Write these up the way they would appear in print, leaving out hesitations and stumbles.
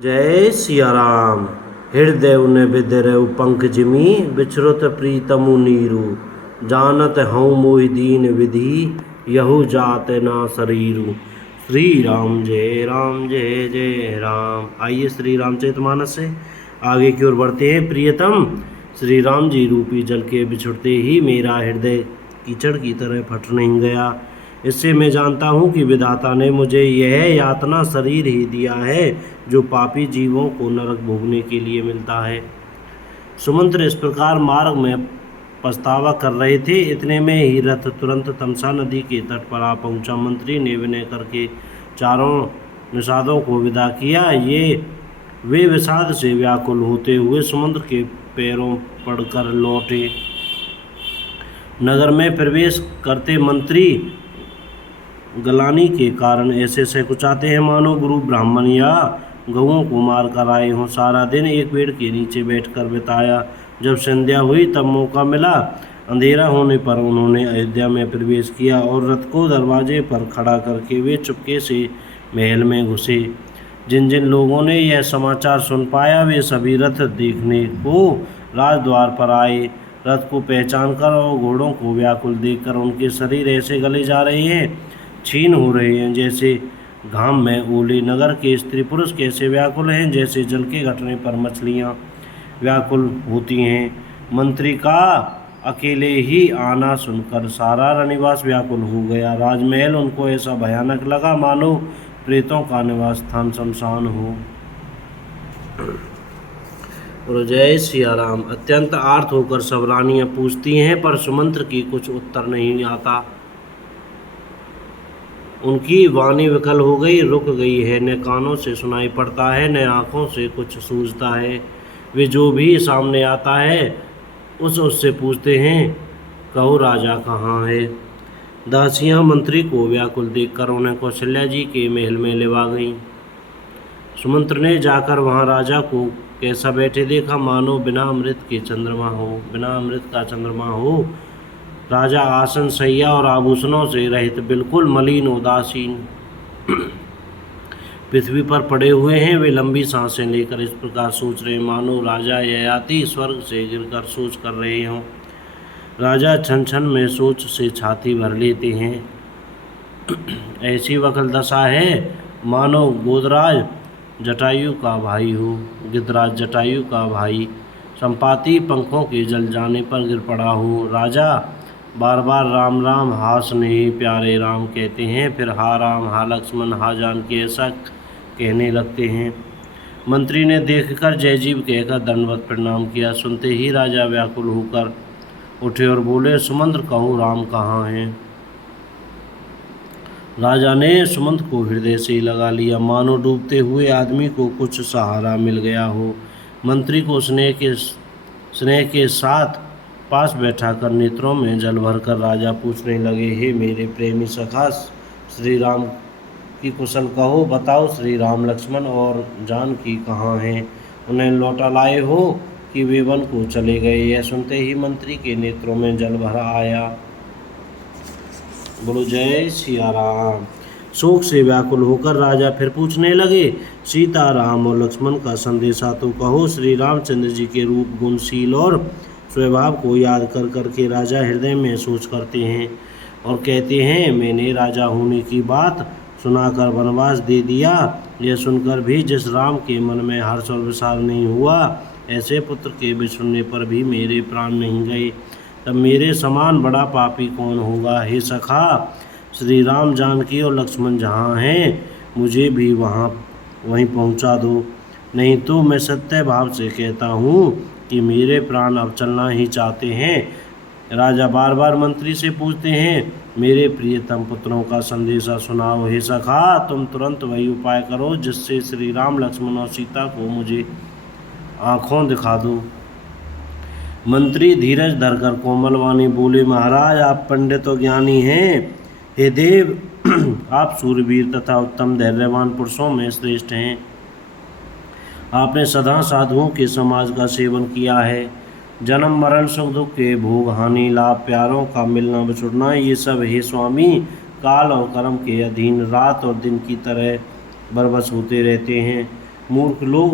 जय सिया राम। हृदय उन बिदरउ पंख जिमी बिचरुत प्रीतमु नीरू। जानत हऊँ मोहि दीन विधि यहु जात ना शरीरू। श्री राम जय जय राम। आइए श्री रामचरितमानस से आगे की ओर बढ़ते हैं। प्रियतम, श्री राम जी रूपी जल के बिछुड़ते ही मेरा हृदय कीचड़ की तरह फट नहीं गया। इससे मैं जानता हूँ कि विधाता ने मुझे यह यातना शरीर ही दिया है जो पापी जीवों को नरक भोगने के लिए मिलता है। सुमंत्र इस प्रकार मार्ग में पछतावा कर रहे थे। इतने में ही रथ तुरंत तमसा नदी के तट पर आ पहुंचा। मंत्री ने विनय करके चारों निषादों को विदा किया। वे विषाद से व्याकुल होते हुए समुद्र के पैरों पड़कर लौटे। नगर में प्रवेश करते मंत्री गलानी के कारण ऐसे सकुचाते हैं मानो गुरु ब्राह्मण या गऊओं को मार कर आए हों। सारा दिन एक पेड़ के नीचे बैठकर बिताया। जब संध्या हुई तब मौका मिला। अंधेरा होने पर उन्होंने अयोध्या में प्रवेश किया और रथ को दरवाजे पर खड़ा करके वे चुपके से महल में घुसे। जिन जिन लोगों ने यह समाचार सुन पाया वे सभी रथ देखने को राजद्वार पर आए। रथ को पहचान कर और घोड़ों को व्याकुल देखकर उनके शरीर ऐसे गले जा रहे हैं, छीन हो रहे हैं जैसे घाम में ओले। नगर के स्त्री पुरुष कैसे व्याकुल हैं जैसे जल के घटने पर मछलियाँ व्याकुल होती हैं। मंत्री का अकेले ही आना सुनकर सारा रनिवास व्याकुल हो गया। राजमहल उनको ऐसा भयानक लगा मानो प्रेतों का निवास स्थान शमशान हो। और जय सिया राम। अत्यंत आर्त होकर सब रानियाँ पूछती हैं पर सुमंत्र की कुछ उत्तर नहीं आता। उनकी वाणी विकल हो गई, रुक गई है। न कानों से सुनाई पड़ता है न आँखों से कुछ सूझता है। वे जो भी सामने आता है उससे पूछते हैं, कहो राजा कहाँ है। दासियाँ मंत्री को व्याकुल देखकर उन्हें कौशल्या जी के महल में लिवा गईं। सुमंत्र ने जाकर वहाँ राजा को कैसा बैठे देखा, मानो बिना अमृत का चंद्रमा हो। राजा आसन सैया और आभूषणों से रहित बिल्कुल मलिन उदासीन पृथ्वी पर पड़े हुए हैं। वे लंबी सांसें लेकर इस प्रकार सोच रहे मानो राजा ययाति स्वर्ग से गिरकर सोच कर रहे हों। राजा छन छन में सोच से छाती भर लेते हैं। ऐसी वकल दशा है मानो गिद्धराज जटायु का भाई संपाति पंखों के जल जाने पर गिर पड़ा हो। राजा बार बार राम राम हा स्नेही प्यारे राम कहते हैं, फिर हा राम हा लक्ष्मण हा जानकी ऐसा कहने लगते हैं। मंत्री ने देखकर जय जीव कहकर दंडवत प्रणाम किया। सुनते ही राजा व्याकुल होकर उठे और बोले, सुमंत्र कहो राम कहाँ हैं। राजा ने सुमंत्र को हृदय से लगा लिया, मानो डूबते हुए आदमी को कुछ सहारा मिल गया हो। मंत्री को स्नेह के साथ पास बैठा कर नेत्रों में जल भरकर राजा पूछने लगे, हे मेरे प्रेमी सखा श्री राम की कुशल कहो। बताओ श्री राम लक्ष्मण और जानकी कहाँ हैं। उन्हें लौटा लाए हो कि वे वन को चले गए। यह सुनते ही मंत्री के नेत्रों में जल भर आया। बोलो जय सिया राम। शोक से व्याकुल होकर राजा फिर पूछने लगे, सीता राम और लक्ष्मण का संदेशा तो कहो। श्री रामचंद्र जी के रूप गुणशील और स्वभाव को याद कर करके राजा हृदय में सोच करते हैं और कहते हैं, मैंने राजा होने की बात सुनाकर वनवास दे दिया। यह सुनकर भी जिस राम के मन में हर्ष और विषाद नहीं हुआ, ऐसे पुत्र के बिछुड़ने पर भी मेरे प्राण नहीं गए, तब मेरे समान बड़ा पापी कौन होगा। हे सखा, श्री राम जानकी और लक्ष्मण जहाँ हैं मुझे भी वहीं पहुँचा दो, नहीं तो मैं सत्य भाव से कहता हूँ कि मेरे प्राण अब चलना ही चाहते हैं। राजा बार बार मंत्री से पूछते हैं, मेरे प्रियतम पुत्रों का संदेशा सुनाओ। हे सखा, तुम तुरंत वही उपाय करो जिससे श्री राम लक्ष्मण और सीता को मुझे आँखों दिखा दो। मंत्री धीरज धरकर कोमल वाणी बोले, महाराज आप पंडित और ज्ञानी हैं। हे देव, आप सूरवीर तथा उत्तम धैर्यवान पुरुषों में श्रेष्ठ हैं। आपने सदा साधुओं के समाज का सेवन किया है। जन्म मरण सुख दुख के भोग हानि लाभ प्यारों का मिलना बिछुड़ना ये सब हे स्वामी काल और कर्म के अधीन रात और दिन की तरह बरबस होते रहते हैं। मूर्ख लोग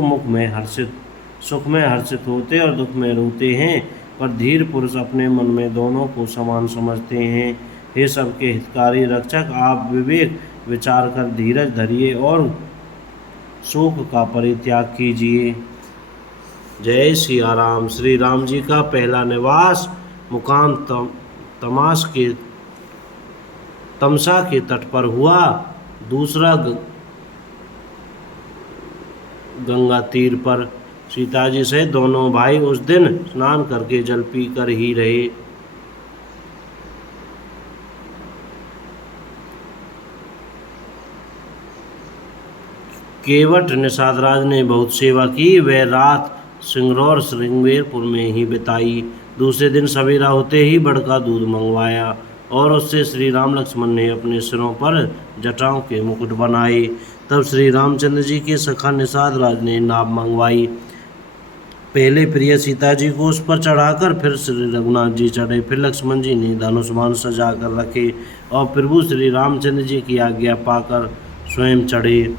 सुख में हर्षित होते और दुख में रोते हैं, पर धीर पुरुष अपने मन में दोनों को समान समझते हैं। हे सबके हितकारी रक्षक, आप विवेक विचार कर धीरज धरिए और शोक का परित्याग कीजिए। जय सिया राम। श्री राम जी का पहला निवास मुकाम तमसा के तट पर हुआ, दूसरा गंगा तीर पर। सीता जी से दोनों भाई उस दिन स्नान करके जल पी कर ही रहे। केवट निषादराज ने बहुत सेवा की, वह रात सिंगरौर श्रृंगेरपुर में ही बिताई। दूसरे दिन सवेरा होते ही बड़का दूध मंगवाया और उससे श्री राम लक्ष्मण ने अपने सिरों पर जटाओं के मुकुट बनाए। तब श्री रामचंद्र जी के सखा निषादराज ने नाव मंगवाई। पहले प्रिय सीता जी को उस पर चढ़ाकर फिर श्री रघुनाथ जी चढ़े, फिर लक्ष्मण जी ने धनुष बाण सजा कर रखे और प्रभु श्री रामचंद्र जी की आज्ञा पाकर स्वयं चढ़े।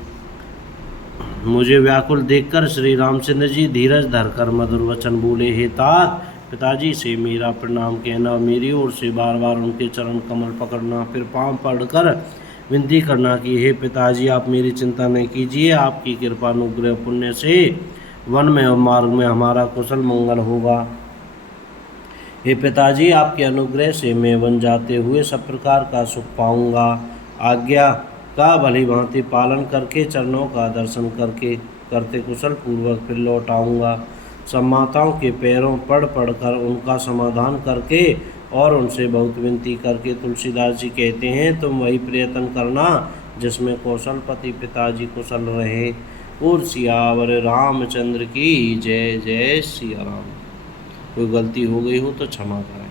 मुझे व्याकुल देखकर श्री रामचंद्र जी धीरज धरकर मधुर वचन बोले, हे तात, पिताजी से मेरा प्रणाम कहना, मेरी ओर से बार बार उनके चरण कमल पकड़ना, फिर पांव पड़कर विनती करना कि हे पिताजी, आप मेरी चिंता नहीं कीजिए, आपकी कृपा अनुग्रह पुण्य से वन में और मार्ग में हमारा कुशल मंगल होगा। हे पिताजी, आपके अनुग्रह से मैं वन जाते हुए सब प्रकार का सुख पाऊंगा। आज्ञा का भली भांति पालन करके चरणों का दर्शन करते कुशल पूर्वक फिर लौट आऊँगा। सब माताओं के पैरों पड़ कर उनका समाधान करके और उनसे बहुत विनती करके तुलसीदास जी कहते हैं, तुम वही प्रयत्न करना जिसमें कौशलपति पिताजी कुशल रहे। और सियावर रामचंद्र की जय। जय सिया राम। कोई गलती हो गई हो तो क्षमा करें।